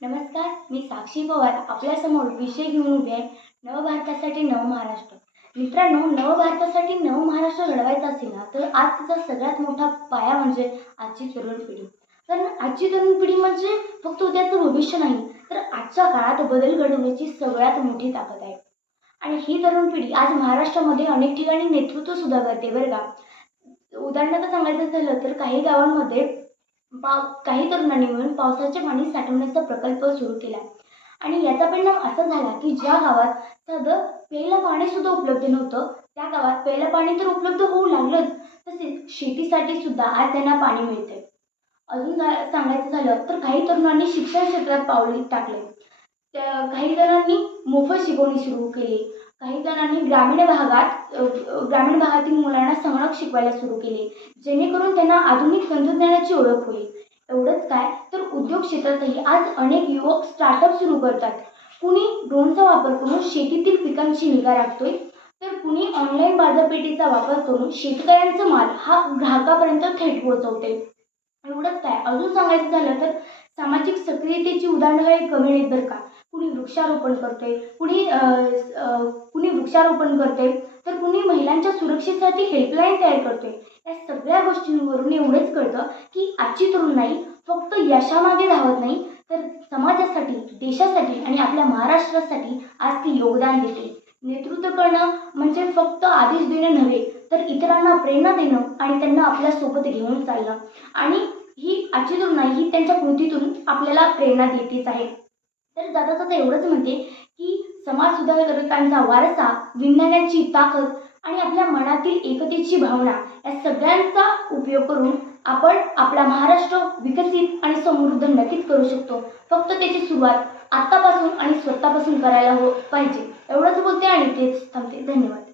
नमस्कार मी साक्षी पवार. आपल्यासमोर विषय घेऊन उभे आहे नवभारतासाठी नवमहाराष्ट्र मित्रांनो नवभारतासाठी नवमहाराष्ट्र घडवायचा असेल ना तर आज तिचा सगळ्यात मोठा पाया म्हणजे आजची तरुण पिढी. कारण आजची तरुण पिढी म्हणजे फक्त उद्याचं भविष्य नाही तर आजच्या काळात बदल घडवण्याची सगळ्यात मोठी ताकद आहे. आणि ही तरुण पिढी आज महाराष्ट्रामध्ये अनेक ठिकाणी नेतृत्व सुद्धा करते बरं का. उदाहरणार्थ सांगायचं झालं तर काही गावांमध्ये पाव काही तरुणांनी मिळून पावसाचे पाणी साठवण्याचा प्रकल्प सुरू केला. आणि याचा परिणाम असा झाला की ज्या गावात साधं प्यायला पाणी सुद्धा उपलब्ध नव्हतं त्या गावात प्यायला पाणी तर उपलब्ध होऊ लागलंच तसेच शेतीसाठी सुद्धा आज त्यांना पाणी मिळते अजून सांगायचं झालं तर काही तरुणांनी शिक्षण क्षेत्रात पावले टाकले. त्या काही जणांनी मोफत शिकवणी सुरू केली. काही जणांनी ग्रामीण भागात ग्रामीण भागातील मुलांना संगणक शिकवायला सुरू केले जेणेकरून त्यांना आधुनिक तंत्रज्ञानाची ओळख होईल. एवढंच काय तर उद्योग क्षेत्रातही आज अनेक युवक स्टार्टअप सुरू करतात. कुणी ड्रोनचा वापर करून शेतीतील पिकांची निगा राखतोय तर कुणी ऑनलाईन बाजारपेठेचा वापर करून शेतकऱ्यांचा माल हा ग्राहकापर्यंत थेट पोहोचवते. एवढंच काय अजून सांगायचं झालं तर सामाजिक सक्रियतेची उदाहरणं काही कमी नाहीत बरं का. कुणी वृक्षारोपण करतोय कुणी अं कुणी वृक्षारोपण करते तर कुणी महिलांच्या सुरक्षेसाठी हेल्पलाईन तयार करते. या सगळ्या गोष्टींवरून एवढंच कळतं की आजची तरुण नाही फक्त यशामागे धावत नाही तर समाजासाठी देशासाठी आणि आपल्या महाराष्ट्रासाठी आज ती योगदान देते. नेतृत्व करणं म्हणजे फक्त आदेश देणं नव्हे तर इतरांना प्रेरणा देणं आणि त्यांना आपल्यासोबत घेऊन चालणं. आणि ही आजची तरुण नाही ही त्यांच्या कृतीतून आपल्याला प्रेरणा देतेच आहे. तर दादा जाता एवढंच म्हणते की समाज सुधारकांचा वारसा विज्ञानाची ताकद आणि आपल्या मनातील एकतेची भावना या सगळ्यांचा उपयोग करून आपण आपला महाराष्ट्र विकसित आणि समृद्ध नक्कीच करू शकतो. फक्त त्याची सुरुवात आत्तापासून आणि स्वतःपासून करायला हो पाहिजे. एवढंच बोलते आणि तेच थांबते. धन्यवाद.